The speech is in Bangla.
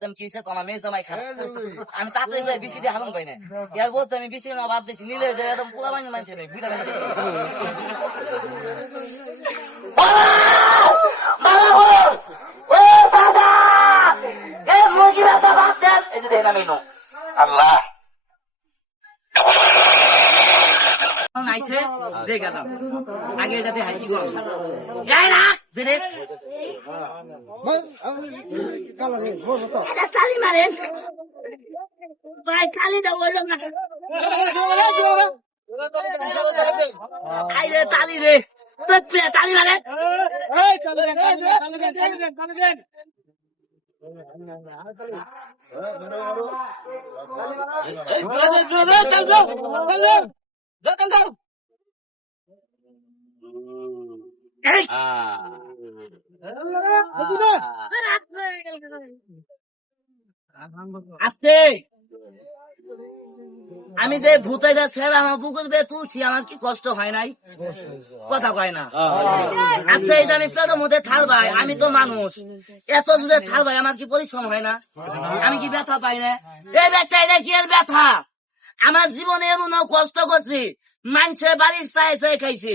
কি হয়েছে তোমার মেয়ে জামাই খারাপ আমি তাড়াতাড়ি যাই বিসি দিয়ে হালন পাই না ইয়ার বলতে আমি বিসি না ভাব দিচ্ছি নিলে যে একদম পোলা বানিয়ে মানছে নেই বুঝা গেছে আল্লাহ আগে এটাতে হাসি করো চালি মারেন ভাই চালি না বললাম না আইরে চালি রে চালি মারেন আস্তে আমি যে ভূতের ছেলে আমার বুকুর দিয়ে তুলছি আমার কি কষ্ট হয় নাই কথা কয় না আচ্ছা এই যে আমি পেটের মধ্যে থাল ভাই আমি তো মানুষ এত দূরে থাল ভাই আমার কি পরিশ্রম হয় না আমি কি ব্যথা পাই না এই ব্যথা এটা কি এর ব্যথা আমার জীবনে এমন কষ্ট করছি মানছে বাড়ির চাই চাই খাইছি